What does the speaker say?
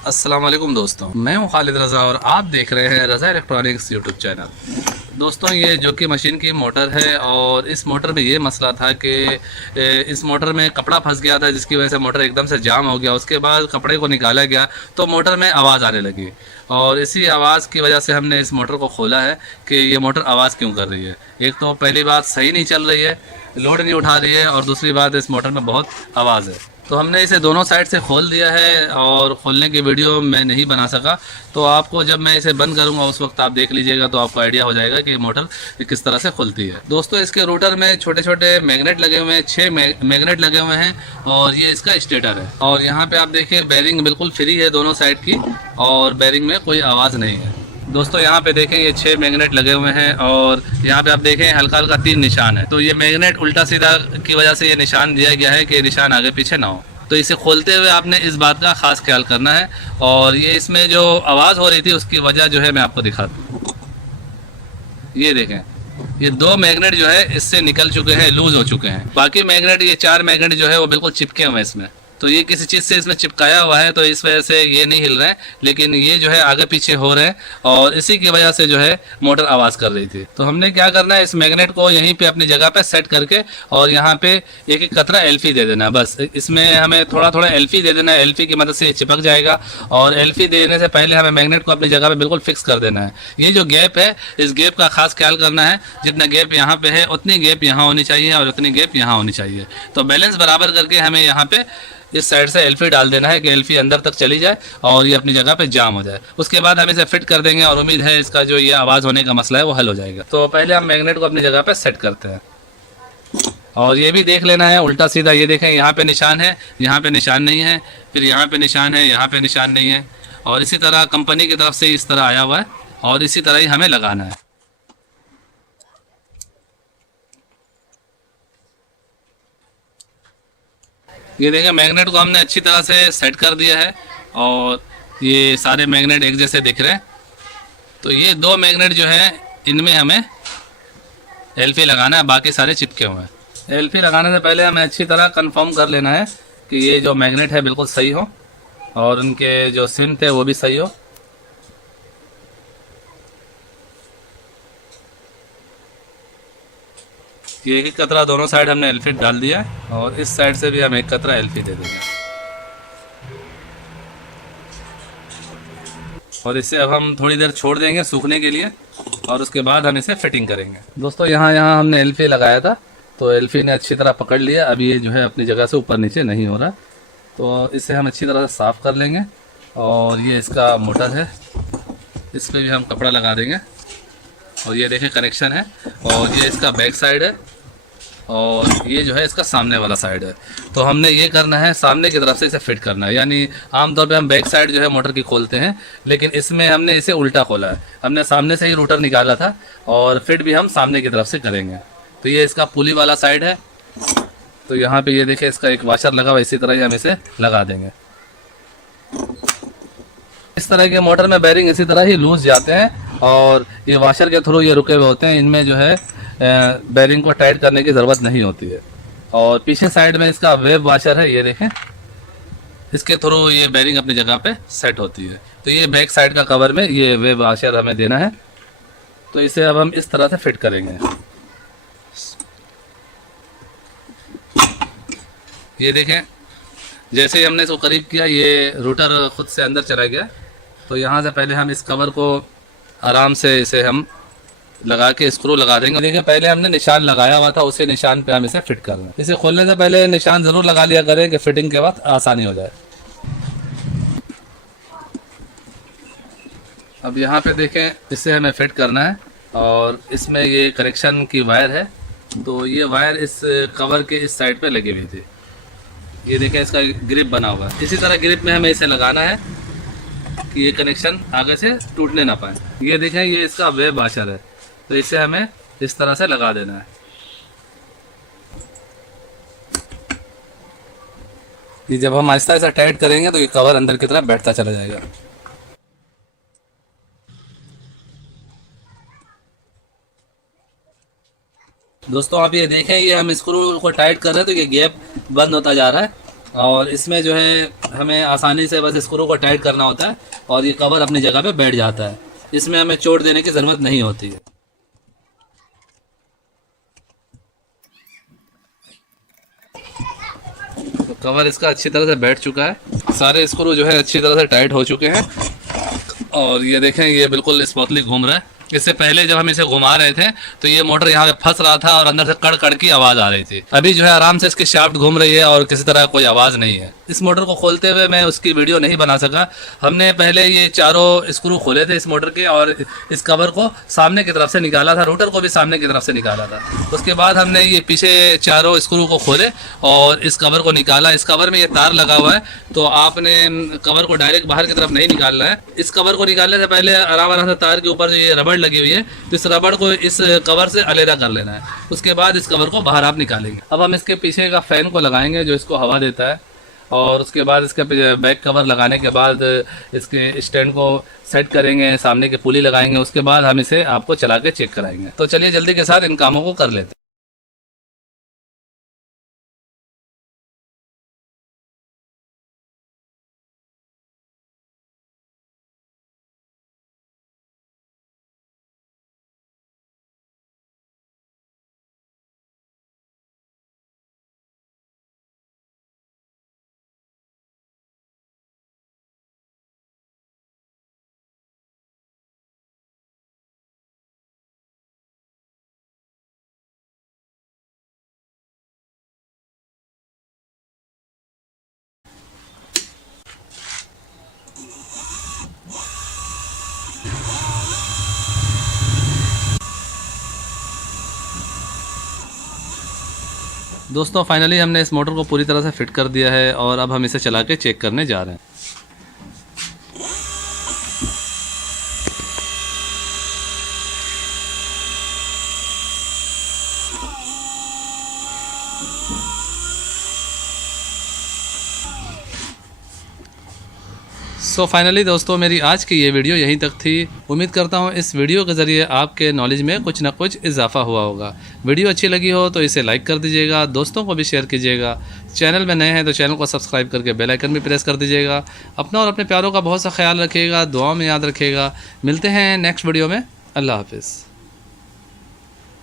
अस्सलाम वालेकुम दोस्तों, मैं हूं खालिद रज़ा और आप देख रहे हैं रज़ा इलेक्ट्रॉनिक्स यूट्यूब चैनल। दोस्तों, ये जो कि मशीन की मोटर है और इस मोटर में ये मसला था कि इस मोटर में कपड़ा फंस गया था, जिसकी वजह से मोटर एकदम से जाम हो गया। उसके बाद कपड़े को निकाला गया तो मोटर में आवाज़ आने लगी और इसी आवाज़ की वजह से हमने इस मोटर को खोला है कि ये मोटर आवाज़ क्यों कर रही है। एक तो पहली बात सही नहीं चल रही है, लोड नहीं उठा रही है, और दूसरी बात इस मोटर में बहुत आवाज़ है। तो हमने इसे दोनों साइड से खोल दिया है और खोलने की वीडियो मैं नहीं बना सका, तो आपको जब मैं इसे बंद करूंगा उस वक्त आप देख लीजिएगा तो आपको आइडिया हो जाएगा कि मोटर किस तरह से खुलती है। दोस्तों, इसके रोटर में छोटे छोटे मैग्नेट लगे हुए हैं, 6 मैग्नेट लगे हुए हैं और ये इसका स्टेटर है। और यहाँ पे आप देखिए बैरिंग बिल्कुल फ्री है दोनों साइड की और बैरिंग में कोई आवाज़ नहीं है। दोस्तों, यहाँ पे देखें ये 6 मैग्नेट लगे हुए हैं और यहाँ पे आप देखें हल्का हल्का 3 निशान है। तो ये मैग्नेट उल्टा सीधा की वजह से ये निशान दिया गया है कि निशान आगे पीछे ना हो। तो इसे खोलते हुए आपने इस बात का खास ख्याल करना है। और ये इसमें जो आवाज़ हो रही थी उसकी वजह जो है मैं आपको दिखाता हूँ। ये देखें, ये 2 मैग्नेट जो है इससे निकल चुके हैं, लूज हो चुके हैं। बाकी मैग्नेट, ये 4 मैग्नेट जो है वो बिल्कुल चिपके हुए हैं इसमें। तो ये किसी चीज़ से इसमें चिपकाया हुआ है तो इस वजह से ये नहीं हिल रहे हैं, लेकिन ये जो है आगे पीछे हो रहे हैं और इसी की वजह से जो है मोटर आवाज़ कर रही थी। तो हमने क्या करना है, इस मैग्नेट को यहीं पे अपनी जगह पे सेट करके और यहाँ पे एक एक कतरा एल्फी दे देना है। बस इसमें हमें थोड़ा थोड़ा एल्फी दे देना है, एल्फी की मदद से ये चिपक जाएगा। और एल्फी देने से पहले हमें मैग्नेट को अपनी जगह पे बिल्कुल फिक्स कर देना है। ये जो गैप है, इस गैप का खास ख्याल करना है। जितना गैप यहाँ पे है उतनी गैप यहाँ होनी चाहिए और उतनी गैप यहाँ होनी चाहिए। तो बैलेंस बराबर करके हमें यहाँ पे इस साइड से एल्फी डाल देना है कि एल्फी अंदर तक चली जाए और ये अपनी जगह पे जाम हो जाए। उसके बाद हम इसे फिट कर देंगे और उम्मीद है इसका जो ये आवाज़ होने का मसला है वो हल हो जाएगा। तो पहले हम मैग्नेट को अपनी जगह पे सेट करते हैं और ये भी देख लेना है उल्टा सीधा। ये देखें, यहाँ पे निशान है, यहाँ पे निशान नहीं है, फिर यहाँ पे निशान है, यहाँ पे निशान नहीं है। और इसी तरह कंपनी की तरफ से इस तरह आया हुआ है और इसी तरह ही हमें लगाना है। ये देखें, मैग्नेट को हमने अच्छी तरह से सेट कर दिया है और ये सारे मैग्नेट एक जैसे दिख रहे हैं। तो ये 2 मैग्नेट जो है इनमें हमें एल्फी लगाना है, बाकी सारे चिपके हुए हैं। एल्फी लगाने से पहले हमें अच्छी तरह कंफर्म कर लेना है कि ये जो मैग्नेट है बिल्कुल सही हो और उनके जो सिम थे वो भी सही हो। ये एक एक कतरा दोनों साइड हमने एल्फी डाल दिया है और इस साइड से भी हम एक कतरा एल्फी दे देंगे और इसे अब हम थोड़ी देर छोड़ देंगे सूखने के लिए और उसके बाद हम इसे फिटिंग करेंगे। दोस्तों, यहाँ यहाँ हमने एल्फी लगाया था तो एल्फी ने अच्छी तरह पकड़ लिया। अब ये जो है अपनी जगह से ऊपर नीचे नहीं हो रहा, तो इसे हम अच्छी तरह से साफ़ कर लेंगे। और ये इसका मोटर है, इस पर भी हम कपड़ा लगा देंगे। और ये देखें कनेक्शन है और ये इसका बैक साइड है और ये जो है इसका सामने वाला साइड है। तो हमने ये करना है, सामने की तरफ से इसे फिट करना है। यानी आमतौर पे हम बैक साइड जो है मोटर की खोलते हैं, लेकिन इसमें हमने इसे उल्टा खोला है। हमने सामने से ही रोटर निकाला था और फिट भी हम सामने की तरफ से करेंगे। तो ये इसका पुली वाला साइड है। तो यहाँ पे ये देखें इसका एक वाशर लगा हुआ, इसी तरह ही हम इसे लगा देंगे। इस तरह के मोटर में बैरिंग इसी तरह ही लूज जाते हैं और ये वाशर के थ्रू ये रुके हुए होते हैं। इनमें जो है बैरिंग को टाइट करने की ज़रूरत नहीं होती है। और पीछे साइड में इसका वेब वाशर है, ये देखें, इसके थ्रू ये बैरिंग अपनी जगह पे सेट होती है। तो ये बैक साइड का कवर में ये वेब वाशर हमें देना है। तो इसे अब हम इस तरह से फिट करेंगे। ये देखें, जैसे ही हमने इसको करीब किया ये रोटर खुद से अंदर चला गया। तो यहाँ से पहले हम इस कवर को आराम से इसे हम लगा के स्क्रू लगा देंगे। देखिए, पहले हमने निशान लगाया हुआ था, उसी निशान पे हम इसे फिट कर रहे हैं। इसे खोलने से पहले निशान ज़रूर लगा लिया करें कि फिटिंग के वक्त आसानी हो जाए। अब यहाँ पे देखें, इसे हमें फिट करना है और इसमें ये कनेक्शन की वायर है। तो ये वायर इस कवर के इस साइड पे लगी हुई थी। ये देखें, इसका ग्रिप बना हुआ है। इसी तरह ग्रिप में हमें इसे लगाना है कि ये कनेक्शन आगे से टूटने ना पाए। ये देखें, ये इसका वेब वाशर है, तो इसे हमें इस तरह से लगा देना है। ये जब हम आहिस्ता आहिस्ता टाइट करेंगे तो ये कवर अंदर की तरफ बैठता चला जाएगा। दोस्तों, आप ये देखें, ये हम स्क्रू को टाइट कर रहे हैं तो ये गैप बंद होता जा रहा है और इसमें जो है हमें आसानी से बस स्क्रू को टाइट करना होता है और ये कवर अपनी जगह पे बैठ जाता है। इसमें हमें चोट देने की ज़रूरत नहीं होती है। तो कवर इसका अच्छी तरह से बैठ चुका है, सारे स्क्रू जो है अच्छी तरह से टाइट हो चुके हैं और ये देखें ये बिल्कुल स्मूथली घूम रहा है। इससे पहले जब हम इसे घुमा रहे थे तो ये मोटर यहाँ पे फंस रहा था और अंदर से कड़ कड़ की आवाज़ आ रही थी। अभी जो है आराम से इसकी शाफ्ट घूम रही है और किसी तरह कोई आवाज़ नहीं है। इस मोटर को खोलते हुए मैं उसकी वीडियो नहीं बना सका। हमने पहले ये चारों स्क्रू खोले थे इस मोटर के और इस कवर को सामने की तरफ से निकाला था, रोटर को भी सामने की तरफ से निकाला था। उसके बाद हमने ये पीछे चारों स्क्रू को खोले और इस कवर को निकाला। इस कवर में ये तार लगा हुआ है तो आपने कवर को डायरेक्ट बाहर की तरफ नहीं निकालना है। इस कवर को निकालने से पहले आराम से तार के ऊपर जो ये रबड़ लगी हुई है तो इस रबड़ को इस कवर से अलग कर लेना है। उसके बाद इस कवर को बाहर आप निकालेंगे। अब हम इसके पीछे का फैन को लगाएंगे जो इसको हवा देता है और उसके बाद इसका बैक कवर लगाने के बाद इसके स्टैंड को सेट करेंगे, सामने की पुली लगाएंगे। उसके बाद हम इसे आपको चला के चेक कराएंगे। तो चलिए जल्दी के साथ इन कामों को कर लेते हैं। दोस्तों फाइनली हमने इस मोटर को पूरी तरह से फिट कर दिया है और अब हम इसे चला के चेक करने जा रहे हैं। सो फाइनली दोस्तों मेरी आज की ये वीडियो यहीं तक थी। उम्मीद करता हूँ इस वीडियो के ज़रिए आपके नॉलेज में कुछ ना कुछ इजाफा हुआ होगा। वीडियो अच्छी लगी हो तो इसे लाइक कर दीजिएगा, दोस्तों को भी शेयर कीजिएगा। चैनल में नए हैं तो चैनल को सब्सक्राइब करके बेल आइकन भी प्रेस कर दीजिएगा। अपना और अपने प्यारों का बहुत सा ख्याल रखिएगा, दुआओं में याद रखिएगा। मिलते हैं नेक्स्ट वीडियो में। अल्लाह हाफिज़।